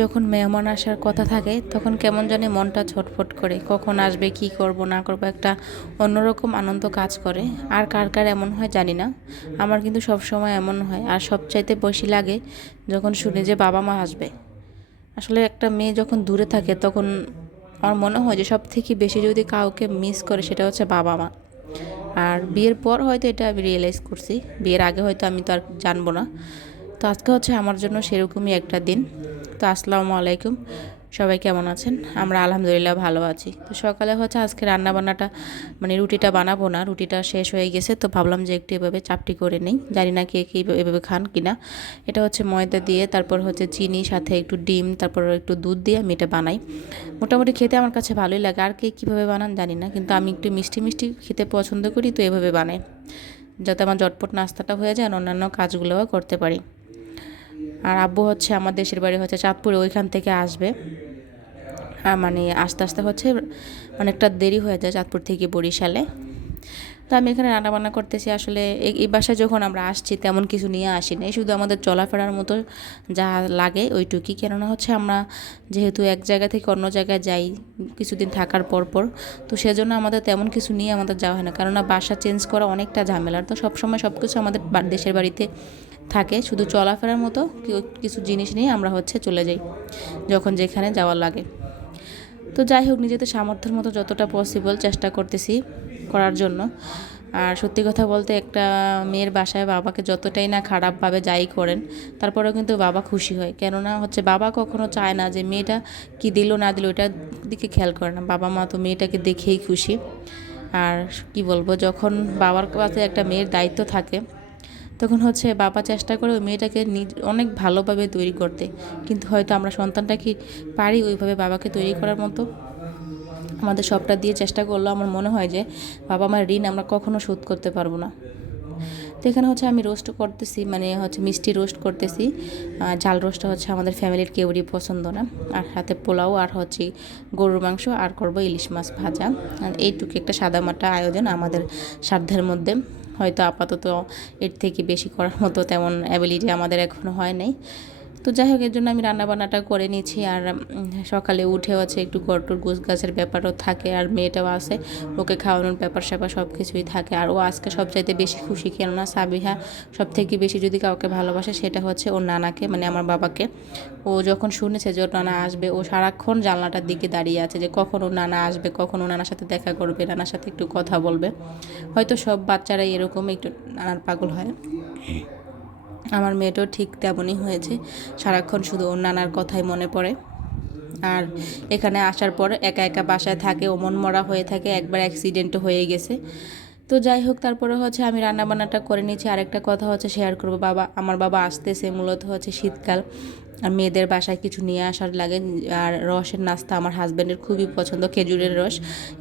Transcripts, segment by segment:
যখন মেহমান আসার কথা থাকে তখন কেমন জানি মনটা ছটফট করে, কখন আসবে, কি করব না করব, একটা অন্যরকম আনন্দ কাজ করে। আর কার কার এমন হয় জানি না, আমার কিন্তু সব সময় এমন হয়। আর সবচাইতে বেশি লাগে যখন শুনি যে বাবা মা আসবে। আসলে একটা মেয়ে যখন দূরে থাকে তখন আমার মনে হয় যে সব থেকে বেশি যদি কাউকে মিস করে সেটা হচ্ছে বাবা মা। আর বিয়ের পর হয়তো এটা আমি রিয়েলাইজ করছি, বিয়ের আগে হয়তো আমি তো আর জানবো না। তো আজকে হচ্ছে আমার জন্য সেরকমই একটা দিন। তো আসসালামু আলাইকুম, সবাই কেমন আছেন? আমরা আলহামদুলিল্লাহ ভালো আছি। তো সকালে হচ্ছে আজকে রান্নাবান্নাটা মানে রুটিটা বানাবো না, রুটিটা শেষ হয়ে গেছে, তো ভাবলাম যে একটু এভাবে চাপটি করে নেই। জানি না কে কী এভাবে খান কিনা। এটা হচ্ছে ময়দা দিয়ে, তারপর হচ্ছে চিনি, সাথে একটু ডিম, তারপর একটু দুধ দিয়ে আমি এটা বানাই। মোটামুটি খেতে আমার কাছে ভালোই লাগে। আর কে কীভাবে বানান জানি না, কিন্তু আমি একটু মিষ্টি মিষ্টি খেতে পছন্দ করি, তো এভাবে বানাই যাতে আমার ঝটপট নাস্তাটা হয়ে যায় আর অন্যান্য কাজগুলোও করতে পারি। আর আব্বু হচ্ছে আমার দেশের বাড়ি হচ্ছে চাঁদপুরে, ওইখান থেকে আসবে। মানে আস্তে আস্তে হচ্ছে অনেকটা দেরি হয়ে যায় চাঁদপুর থেকে বরিশালে। তো আমি এখানে রান্নাবান্না করতেছি। আসলে এই বাসায় যখন আমরা আসছি তেমন কিছু নিয়ে আসি নাই, শুধু আমাদের চলাফেরার মতো যা লাগে ওইটুকুই। কেননা হচ্ছে আমরা যেহেতু এক জায়গা থেকে অন্য জায়গায় যাই কিছুদিন থাকার পর পর, তো সেজন্য আমাদের তেমন কিছু নিয়ে আমাদের যাওয়া হয় না। কেননা বাসা চেঞ্জ করা অনেকটা ঝামেলার, তো সবসময় সব কিছু আমাদের দেশের বাড়িতে থাকে, শুধু চলাফেরার মতো কিছু জিনিস নিয়ে আমরা হচ্ছে চলে যাই যখন যেখানে যাওয়ার লাগে। তো যাই হোক, নিজেদের সামর্থ্যের মতো যতটা পসিবল চেষ্টা করতেছি করার জন্য। আর সত্যি কথা বলতে, একটা মেয়ের বাসায় বাবাকে যতটাই না খারাপভাবে যাই করেন, তারপরেও কিন্তু বাবা খুশি হয়। কেননা হচ্ছে বাবা কখনো চায় না যে মেয়েটা কি দিল না দিল ওইটার দিকে খেয়াল করে না, বাবা মা তো মেয়েটাকে দেখেই খুশি। আর কি বলবো, যখন বাবার কাছে একটা মেয়ের দায়িত্ব থাকে তখন হচ্ছে বাবা চেষ্টা করে ওই মেয়েটাকে অনেক ভালোভাবে তৈরি করতে। কিন্তু হয়তো আমরা সন্তানটা কি পারি ওইভাবে বাবাকে তৈরি করার মতো? আমাদের সবটা দিয়ে চেষ্টা করলেও আমার মনে হয় যে বাবা মার ঋণ আমরা কখনো শোধ করতে পারবো না। তো এখানে হচ্ছে আমি রোস্ট করতেছি, মানে হচ্ছে মিষ্টি রোস্ট করতেছি। ঝাল রোস্টটা হচ্ছে আমাদের ফ্যামিলির কেউরই পছন্দ না। আর সাথে পোলাও আর হচ্ছে গরুর মাংস, আর করবো ইলিশ মাছ ভাজা। আর এইটুকু একটা সাদামাটা আয়োজন আমাদের সাধ্যের মধ্যে। হয়তো আপাতত এর থেকে বেশি করার মতো তেমন অ্যাবিলিটি আমাদের এখনও হয় নাই। তো যাই হোক, এর জন্য আমি রান্নাবান্নাটা করে নিয়েছি। আর সকালে উঠেও আছে একটু গরুর গোছ গাছের ব্যাপারও থাকে, আর মেয়েটাও আছে, ওকে খাওয়ানোর ব্যাপার স্যাপার সব কিছুই থাকে। আর ও আজকে সবচাইতে বেশি খুশি, কেননা সাবিহা সব থেকে বেশি যদি কাউকে ভালোবাসে সেটা হচ্ছে ওর নানাকে, মানে আমার বাবাকে। ও যখন শুনেছে যে ওর নানা আসবে, ও সারাক্ষণ জানলাটার দিকে দাঁড়িয়ে আছে যে কখন ওর নানা আসবে, কখন ও নানার সাথে দেখা করবে, নানার সাথে একটু কথা বলবে। হয়তো সব বাচ্চারাই এরকম একটু নানার পাগল হয়, আমার মেয়েটাও ঠিক তেমনই হয়েছে। সারাক্ষণ শুধু ওর নানার কথাই মনে পড়ে। আর এখানে আসার পর একা একা বাসায় থাকে, ও মনমরা হয়ে থাকে, একবার অ্যাক্সিডেন্টও হয়ে গেছে। তো যাই হোক, তারপরে হচ্ছে আমি রান্নাবান্নাটা করে নিচ্ছি। আরেকটা কথা হচ্ছে শেয়ার করবো, আমার বাবা আসতেছে, মূলত হচ্ছে শীতকাল। আর মেয়েদের বাসায় কিছু নিয়ে আসার লাগে। আর রসের নাস্তা আমার হাজব্যান্ডের খুবই পছন্দ, খেজুরের রস।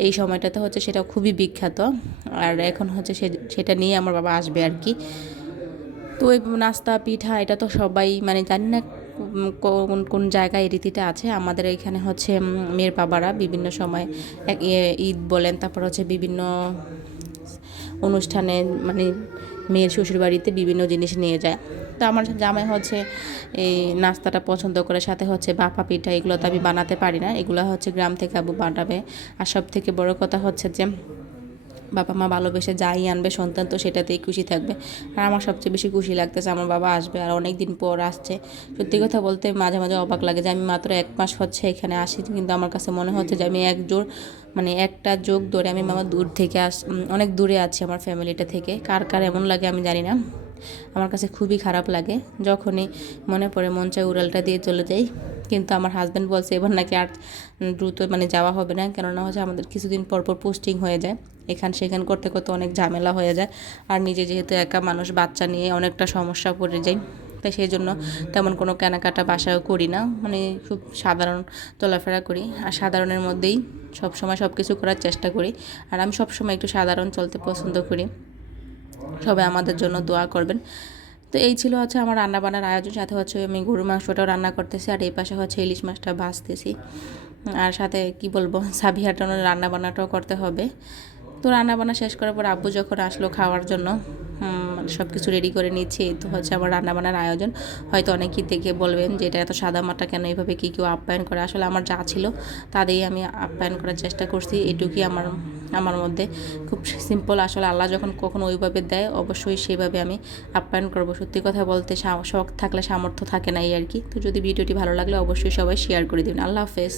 এই সময়টাতে হচ্ছে সেটা খুবই বিখ্যাত। আর এখন হচ্ছে সেটা নিয়ে আমার বাবা আসবে আর কি। তো ওই নাস্তা পিঠা এটা তো সবাই মানে জানি না কোন কোন জায়গায় এই রীতিটা আছে। আমাদের এখানে হচ্ছে মেয়ের বাবারা বিভিন্ন সময় ঈদ বলেন, তারপর হচ্ছে বিভিন্ন অনুষ্ঠানে মানে মেয়ের শ্বশুরবাড়িতে বিভিন্ন জিনিস নিয়ে যায়। তো আমার জামাই হচ্ছে এই নাস্তাটা পছন্দ করে, সাথে হচ্ছে বাফা পিঠা, এগুলো তো আমি বানাতে পারি না, এগুলো হচ্ছে গ্রাম থেকে আবু বানাবে। আর সব থেকে বড় কথা হচ্ছে যে বাবা মা ভালোবেসে যাই আনবে সন্তান, তো সেটাতেই খুশি থাকবে। আর আমার সবচেয়ে বেশি খুশি লাগতেছে আমার বাবা আসবে, আর অনেক দিন পর আসছে। সত্যি কথা বলতে মাঝে মাঝে অবাক লাগে যে আমি মাত্র 1 মাস হচ্ছে এখানে আসি, কিন্তু আমার কাছে মনে হচ্ছে যে আমি মানে একটা যোগ ধরে আমি মামা দূর থেকে অনেক দূরে আছি আমার ফ্যামিলিটা থেকে। কার কার এমন লাগে আমি জানি না, আমার কাছে খুবই খারাপ লাগে। যখনই মনে পড়ে মন চায় উড়ালটা দিয়ে চলে যাই। কিন্তু আমার হাজব্যান্ড বলছে এবার নাকি আর দ্রুত মানে যাওয়া হবে না, কেননা হচ্ছে আমাদের কিছুদিন পর পর পোস্টিং হয়ে যায়, এখান সেখান করতে করতে অনেক ঝামেলা হয়ে যায়। আর নিজে যেহেতু একা মানুষ, বাচ্চা নিয়ে অনেকটা সমস্যা পড়ে যায়, তাই সেই জন্য তেমন কোনো কেনাকাটা বাসায়ও করি না, মানে খুব সাধারণ চলাফেরা করি। আর সাধারণের মধ্যেই সবসময় সব কিছু করার চেষ্টা করি। আর আমি সবসময় একটু সাধারণ চলতে পছন্দ করি। সবাই আমাদের জন্য দোয়া করবেন। তো এই ছিল হচ্ছে আমার রান্নাবান্নার আয়োজন, সাথে হচ্ছে আমি গরুর মাংসটাও রান্না করতেছি, আর এই পাশে হচ্ছে ইলিশ মাছটা ভাজতেছি। আর সাথে কি বলবো, সাবিহাটানোর রান্নাবান্নাটাও করতে হবে। তো তো রান্নাবান্না শেষ করার পর আব্বু যখন আসলো খাওয়ার জন্য সব কিছু রেডি করে নিচ্ছি। এই তো হচ্ছে আমার রান্নাবান্নার আয়োজন। হয়তো অনেকেই দেখে বলবেন যে এটা এত সাদামাটা কেন, এইভাবে কি কেউ আপ্যায়ন করে। আসলে আমার যা ছিল তাদেরই আমি আপ্যায়ন করার চেষ্টা করছি। এটুকুই আমার মধ্যে খুব সিম্পল। আসলে আল্লাহ যখন কখনো ওইভাবে দেয় অবশ্যই সেভাবে আমি আপ্যায়ন করব। সত্যি কথা বলতে শখ থাকলে সামর্থ্য থাকে না, এই আর কি। তো যদি ভিডিওটি ভালো লাগলে অবশ্যই সবাই শেয়ার করে দিন। আল্লাহ হাফেজ।